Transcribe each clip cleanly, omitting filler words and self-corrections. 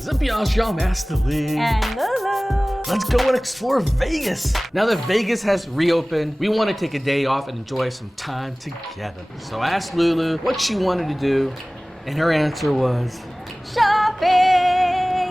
Zimpiage, y'all, Master Lee. And Lulu. Let's go and explore Vegas. Now that Vegas has reopened, we want to take a day off and enjoy some time together. So I asked Lulu what she wanted to do, and her answer was shopping.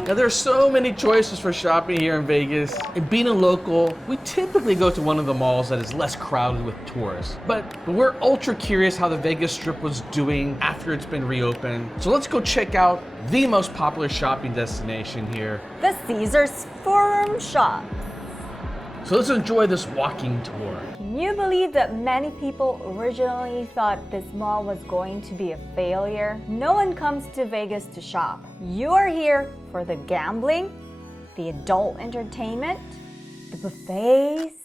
Now there are so many choices for shopping here in Vegas. And being a local, we typically go to one of the malls that is less crowded with tourists. But we're ultra curious how the Vegas Strip was doing after it's been reopened. So let's go check out the most popular shopping destination here, the Caesars Forum Shop. So let's enjoy this walking tour. Can you believe that many people originally thought this mall was going to be a failure? No one comes to Vegas to shop. You are here for the gambling, the adult entertainment, the buffets,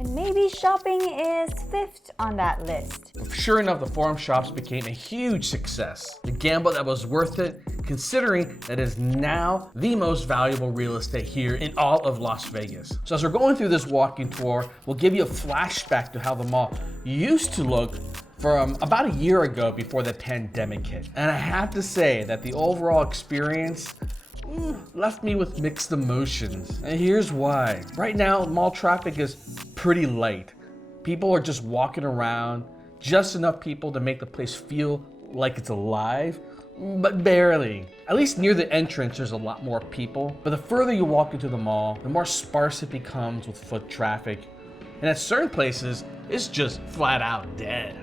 and maybe shopping is fifth on that list. Sure enough, the Forum Shops became a huge success. A gamble that was worth it, considering that it is now the most valuable real estate here in all of Las Vegas. So as we're going through this walking tour, we'll give you a flashback to how the mall used to look from about a year ago before the pandemic hit. And I have to say that the overall experience left me with mixed emotions. And here's why. Right now, mall traffic is pretty light. People are just walking around, just enough people to make the place feel like it's alive, but barely. At least near the entrance, there's a lot more people. But the further you walk into the mall, the more sparse it becomes with foot traffic. And at certain places, it's just flat out dead.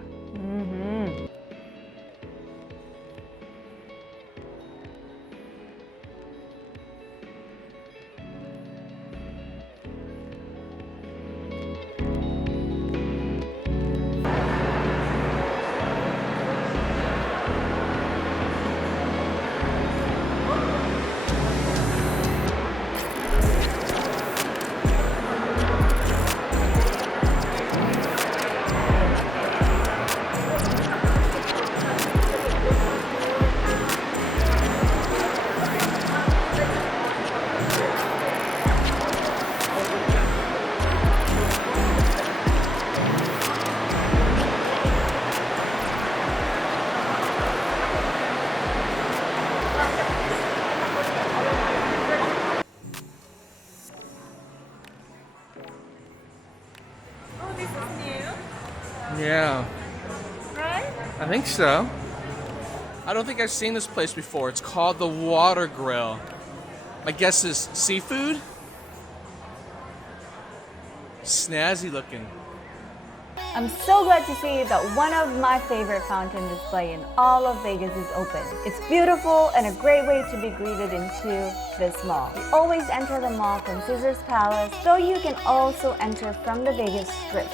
Yeah, Right? I think so. I don't think I've seen this place before. It's called the Water Grill. My guess is seafood? Snazzy looking. I'm so glad to see that one of my favorite fountain display in all of Vegas is open. It's beautiful and a great way to be greeted into this mall. You always enter the mall from Caesars Palace, though you can also enter from the Vegas Strip,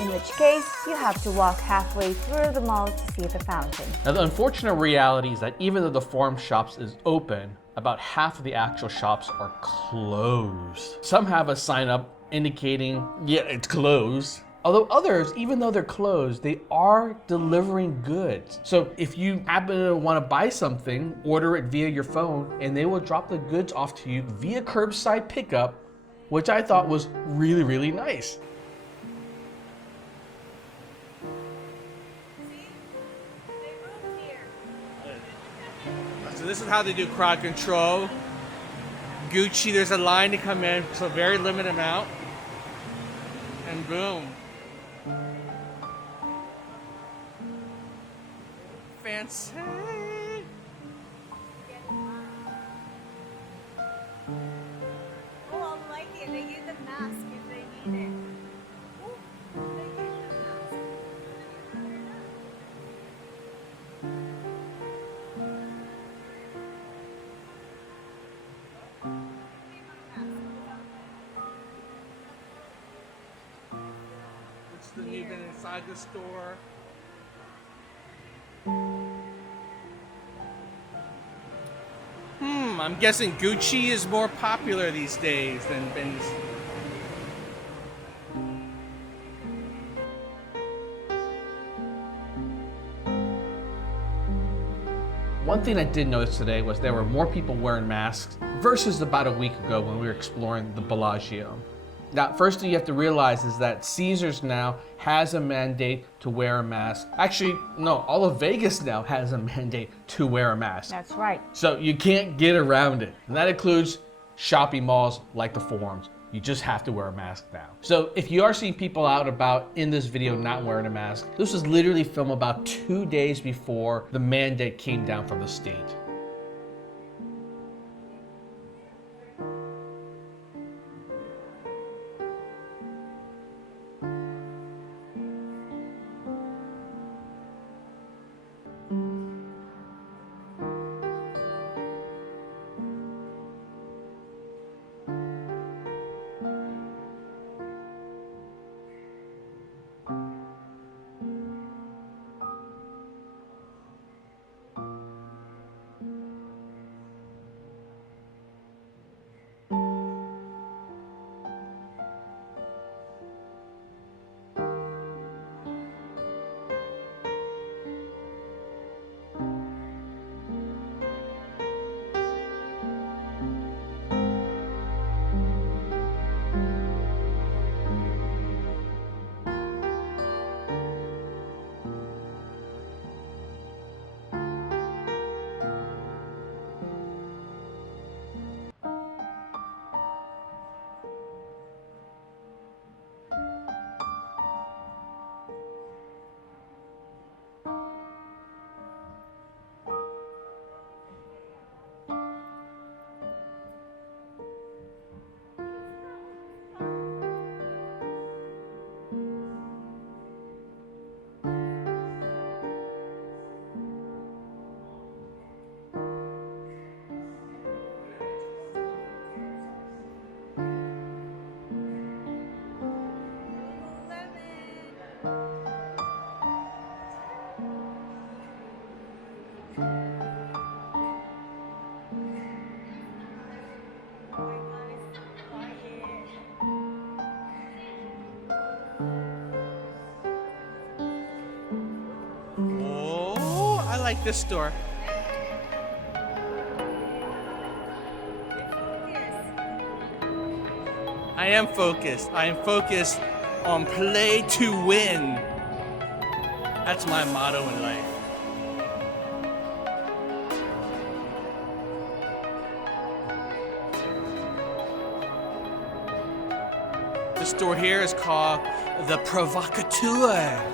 in which case you have to walk halfway through the mall to see the fountain. Now the unfortunate reality is that even though the Forum Shops is open, about half of the actual shops are closed. Some have a sign up indicating, yeah, it's closed. Although others, even though they're closed, they are delivering goods. So if you happen to want to buy something, order it via your phone and they will drop the goods off to you via curbside pickup, which I thought was really, really nice. So this is how they do crowd control. Gucci, there's a line to come in, so very limited amount. And boom. Fancy. Oh, I like it. They use the mask if they need it. What's the new been inside the store? I'm guessing Gucci is more popular these days than Ben's. One thing I did notice today was there were more people wearing masks versus about a week ago when we were exploring the Bellagio. Now, first thing you have to realize is that Caesars now has a mandate to wear a mask. Actually, no, all of Vegas now has a mandate to wear a mask. That's right. So you can't get around it. And that includes shopping malls like the forums. You just have to wear a mask now. So if you are seeing people out about in this video not wearing a mask, this was literally filmed about 2 days before the mandate came down from the state. Oh, I like this store. I am focused. I am focused on play to win. That's my motto in life. The store here is called The Provocateur.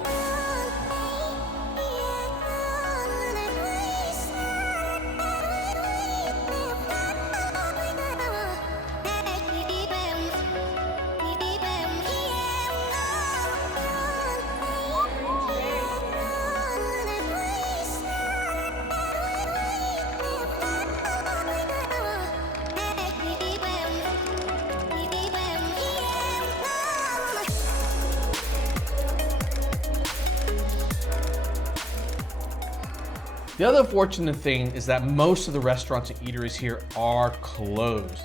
The other fortunate thing is that most of the restaurants and eateries here are closed.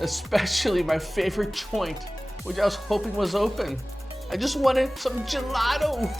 Especially my favorite joint, which I was hoping was open. I just wanted some gelato.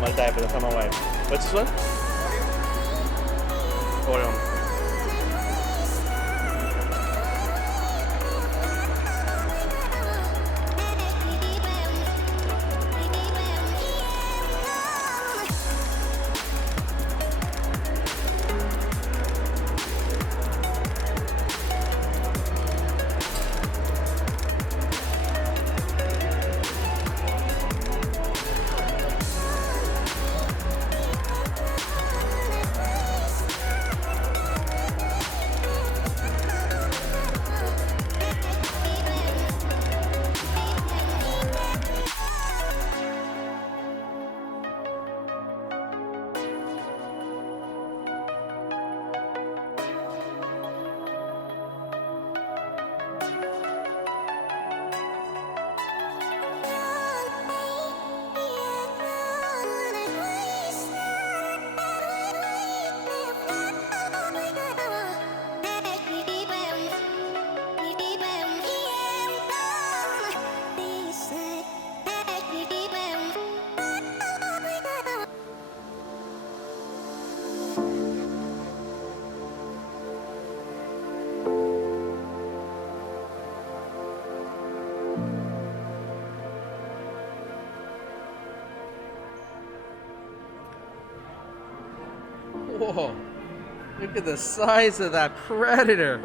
Multi, but that's my wife. What's this one? Aquarium. Whoa. Look at the size of that predator.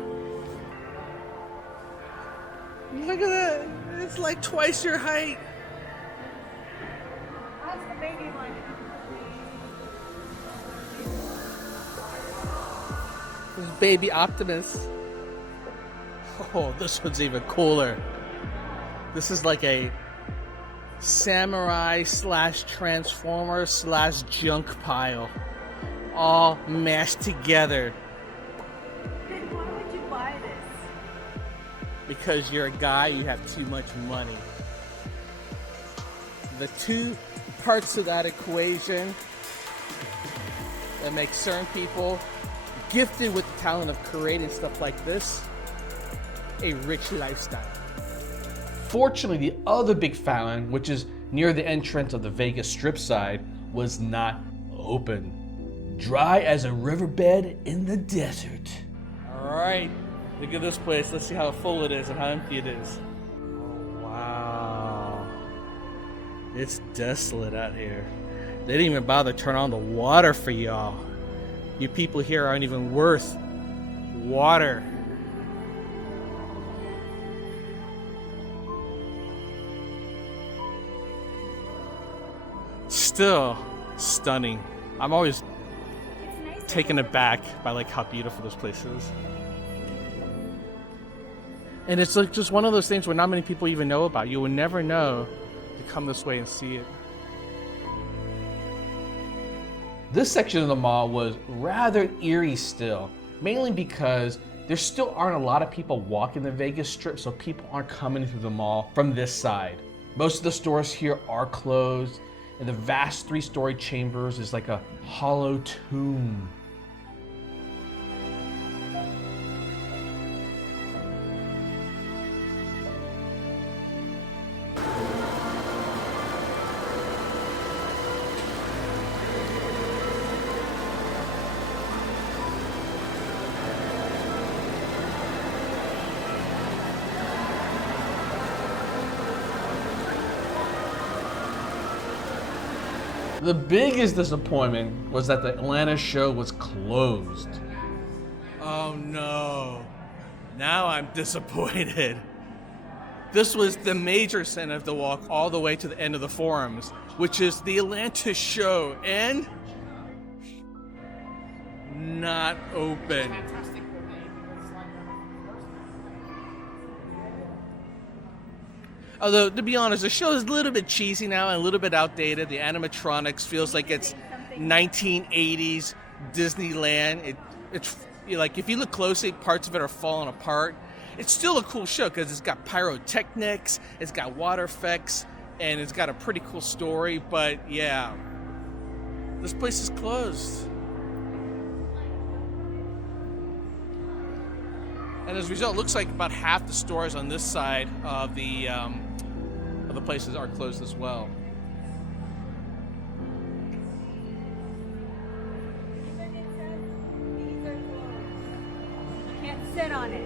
Look at that. It's like twice your height. That's the baby one. This is baby Optimus. Oh, this one's even cooler. This is like a samurai slash transformer slash junk pile. All mashed together. Why would you buy this? Because you're a guy, you have too much money. The two parts of that equation that make certain people gifted with the talent of creating stuff like this a rich lifestyle. Fortunately, the other big fountain, which is near the entrance of the Vegas Strip side, was not open. Dry as a riverbed in the desert. Alright, look at this place. Let's see how full it is and how empty it is. Oh, wow. It's desolate out here. They didn't even bother to turn on the water for y'all. You people here aren't even worth water. Still stunning. I'm always taken aback by like how beautiful this place is. And it's like just one of those things where not many people even know about. You would never know to come this way and see it. This section of the mall was rather eerie still, mainly because there still aren't a lot of people walking the Vegas Strip, so people aren't coming through the mall from this side. Most of the stores here are closed, and the vast 3-story chambers is like a hollow tomb. The biggest disappointment was that the Atlanta show was closed. Oh no. Now I'm disappointed. This was the major incentive to walk all the way to the end of the forums, which is the Atlanta show, and not open. Although, to be honest, the show is a little bit cheesy now and a little bit outdated. The animatronics feels like it's 1980s Disneyland. It's like, if you look closely, parts of it are falling apart. It's still a cool show because it's got pyrotechnics, it's got water effects, and it's got a pretty cool story. But yeah, this place is closed. And as a result, it looks like about half the stores on this side of the places are closed as well. Can't sit on it.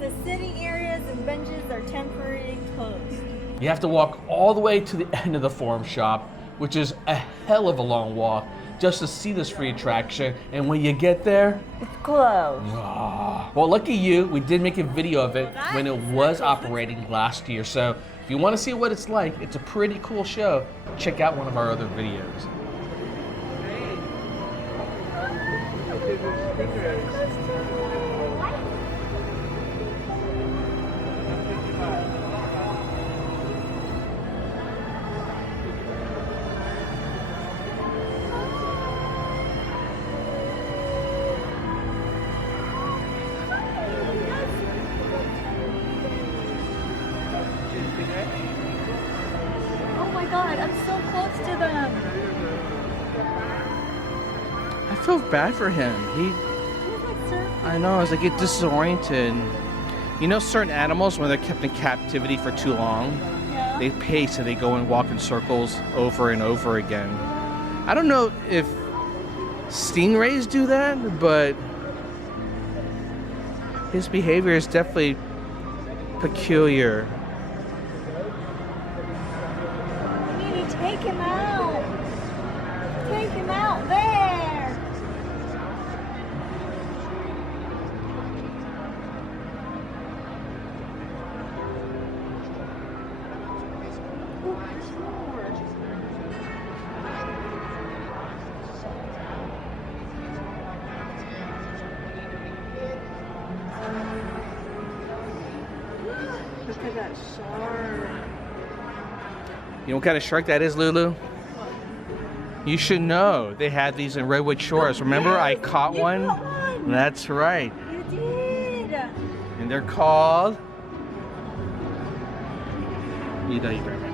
The sitting areas and benches are temporarily closed. You have to walk all the way to the end of the forum shop, which is a hell of a long walk, just to see this free attraction. And when you get there, It's closed. well, lucky you, we did make a video of it when it was operating last year. So if you want to see what it's like, it's a pretty cool show. Check out one of our other videos. Oh my god, I'm so close to them. I feel bad for him. He's like surfing. I know, as I get disoriented. You know, certain animals, when they're kept in captivity for too long, Yeah. they pace and they go and walk in circles over and over again. I don't know if stingrays do that, but his behavior is definitely peculiar. Nini, take him out. Take him out there. Look at that shark. You know what kind of shark that is, Lulu? You should know. They had these in Redwood Shores. Remember, I caught one? That's right. You did. And they're called... You know you remember.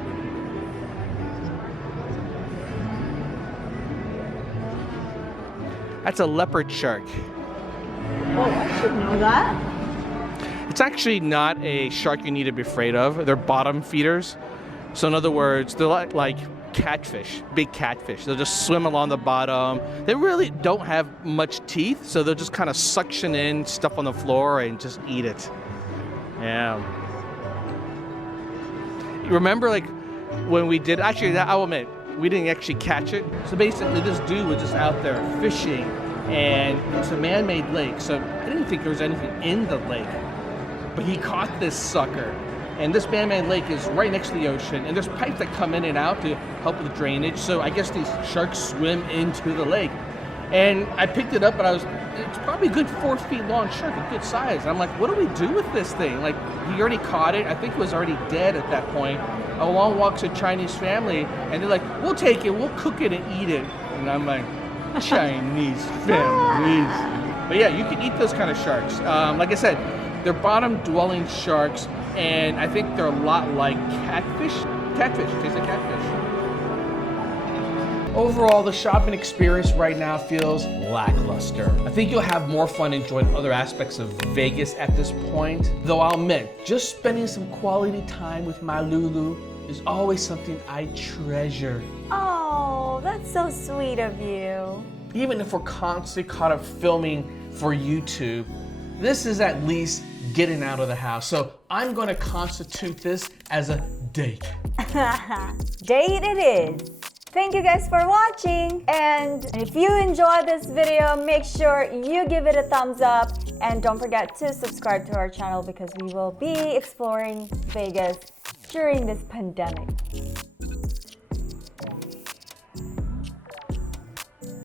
That's a leopard shark. Oh, I should know that. It's actually not a shark you need to be afraid of. They're bottom feeders. So in other words, they're like catfish, big catfish. They'll just swim along the bottom. They really don't have much teeth, so they'll just kind of suction in stuff on the floor and just eat it. Yeah. Remember, like, when we did, actually, I'll admit, we didn't actually catch it. So basically, this dude was just out there fishing, and it's a man-made lake, so I didn't think there was anything in the lake. But he caught this sucker. And this man-made lake is right next to the ocean, and there's pipes that come in and out to help with the drainage. So I guess these sharks swim into the lake. And I picked it up, and it's probably a good 4 feet long shark, a good size. And I'm like, what do we do with this thing? Like, he already caught it. I think it was already dead at that point. Along walks a Chinese family, and they're like, we'll take it, we'll cook it and eat it. And I'm like, Chinese families. But yeah, you can eat those kind of sharks. Like I said, they're bottom-dwelling sharks, and I think they're a lot like catfish. Catfish, tastes like catfish. Overall, the shopping experience right now feels lackluster. I think you'll have more fun enjoying other aspects of Vegas at this point. Though I'll admit, just spending some quality time with my Lulu is always something I treasure. Oh, that's so sweet of you. Even if we're constantly caught up filming for YouTube, this is at least getting out of the house. So I'm going to constitute this as a date. Date it is. Thank you guys for watching, and if you enjoyed this video, make sure you give it a thumbs up, and don't forget to subscribe to our channel because we will be exploring Vegas during this pandemic.